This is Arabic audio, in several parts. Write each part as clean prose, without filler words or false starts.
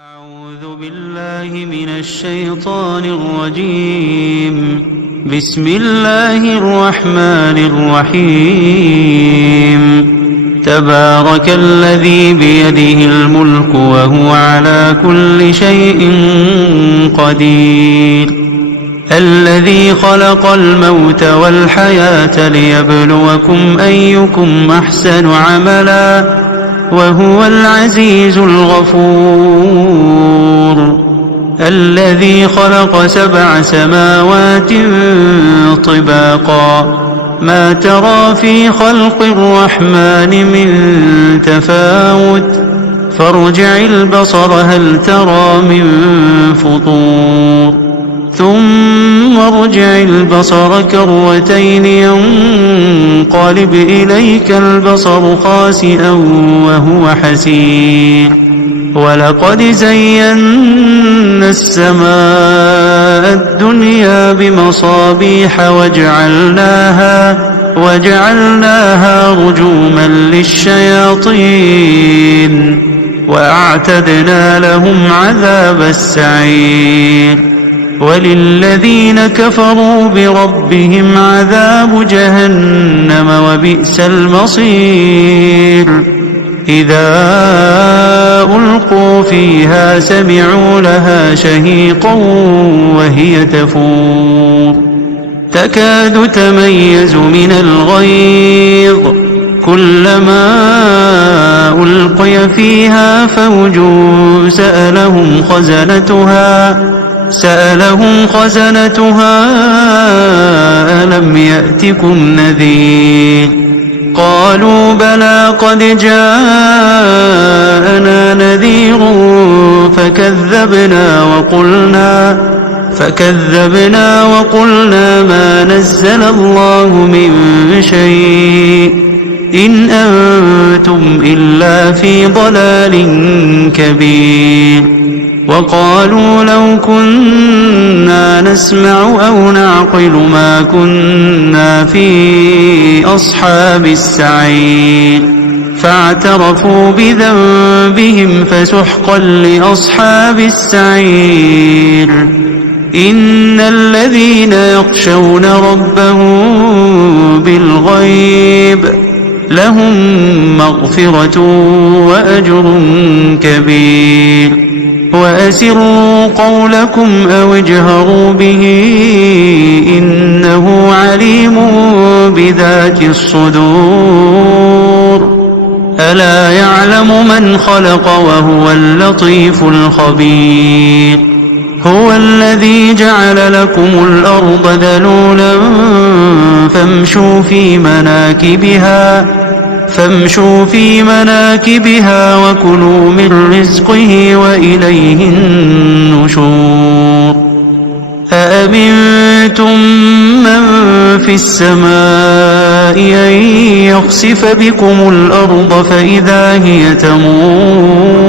أعوذ بالله من الشيطان الرجيم. بسم الله الرحمن الرحيم. تبارك الذي بيده الملك وهو على كل شيء قدير. الذي خلق الموت والحياة ليبلوكم أيكم أحسن عملا وهو العزيز الغفور. الذي خلق 7 سماوات طباقا ما ترى في خلق الرحمن من تفاوت فارجع البصر هل ترى من فطور ثم ارجع البصر كرتين ينقلب إليك البصر خاسئا وهو حسير. ولقد زينا السماء الدنيا بمصابيح وجعلناها رجوما للشياطين وأعتدنا لهم عذاب السعير. وللذين كفروا بربهم عذاب جهنم وبئس المصير. إذا ألقوا فيها سمعوا لها شهيقا وهي تفور تكاد تميز من الغيظ كلما ألقي فيها فوج سألهم خزنتها ألم يأتكم نذير قالوا بلى قد جاءنا نذير فكذبنا وقلنا ما نزل الله من شيء إن أنتم إلا في ضلال كبير. وقالوا لو كنا نسمع أو نعقل ما كنا في أصحاب السعير فاعترفوا بذنبهم فسحقا لأصحاب السعير. إن الذين يخشون ربهم بالغيب لهم مغفرة وأجر كبير. وأسروا قولكم أو اجهروا به إنه عليم بذات الصدور. ألا يعلم من خلق وهو اللطيف الخبير. هو الذي جعل لكم الأرض ذلولا فامشوا في مناكبها وكلوا من رزقه وإليه النشور. أأمنتم من في السماء أن يخسف بكم الأرض فإذا هي تمور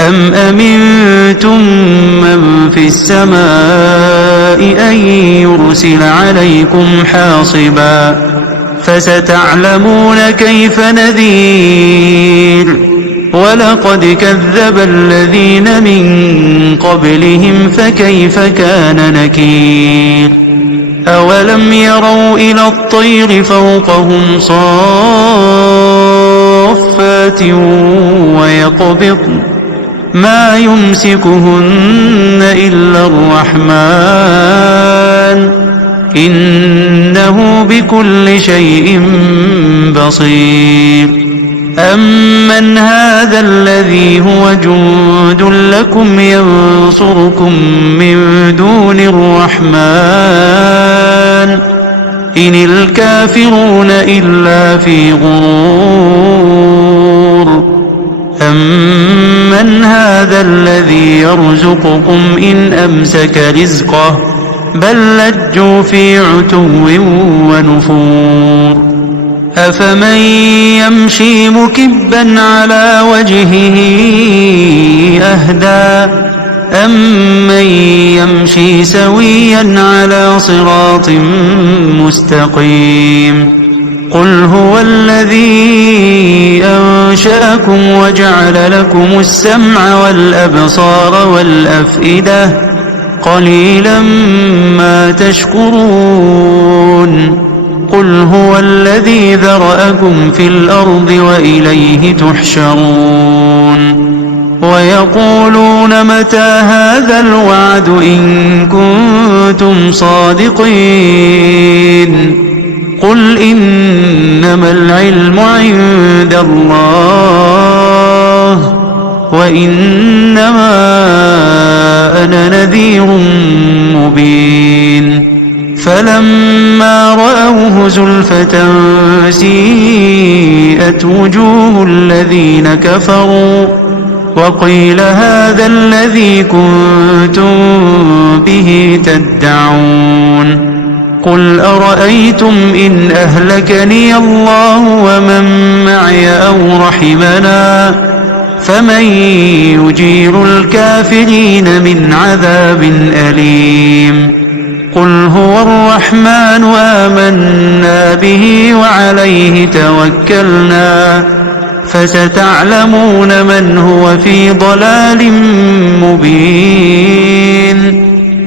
أم أمنتم من في السماء أن يرسل عليكم حاصبا فستعلمون كيف نذير. ولقد كذب الذين من قبلهم فكيف كان نكير. أولم يروا إلى الطير فوقهم صافات ويقبضن ما يمسكهن إلا الرحمن إنه بكل شيء بصير. أمن هذا الذي هو جند لكم ينصركم من دون الرحمن إن الكافرون إلا في غرور. أمن هذا الذي يرزقكم إن أمسك رزقه بل لجوا في عتو ونفور. أفمن يمشي مكبا على وجهه أهدى أمن يمشي سويا على صراط مستقيم. قل هو الذي أنشأكم وجعل لكم السمع والأبصار والأفئدة قليلا ما تشكرون قل هو الذي ذرأكم في الأرض وإليه تحشرون ويقولون متى هذا الوعد إن كنتم صادقين قل إنما العلم عند الله وإنما أنا نذير مبين فلما رأوه زلفة سيئت وجوه الذين كفروا وقيل هذا الذي كنتم به تدعون قل أرأيتم إن أهلكني الله ومن معي أو رحمنا فمن يجير الكافرين من عذاب أليم قل هو الرحمن آمنا به وعليه توكلنا فستعلمون من هو في ضلال مبين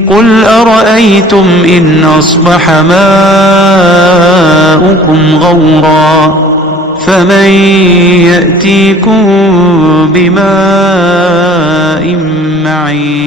قل أرأيتم إن أصبح ماؤكم غورا فمن يأتيكم بماء معين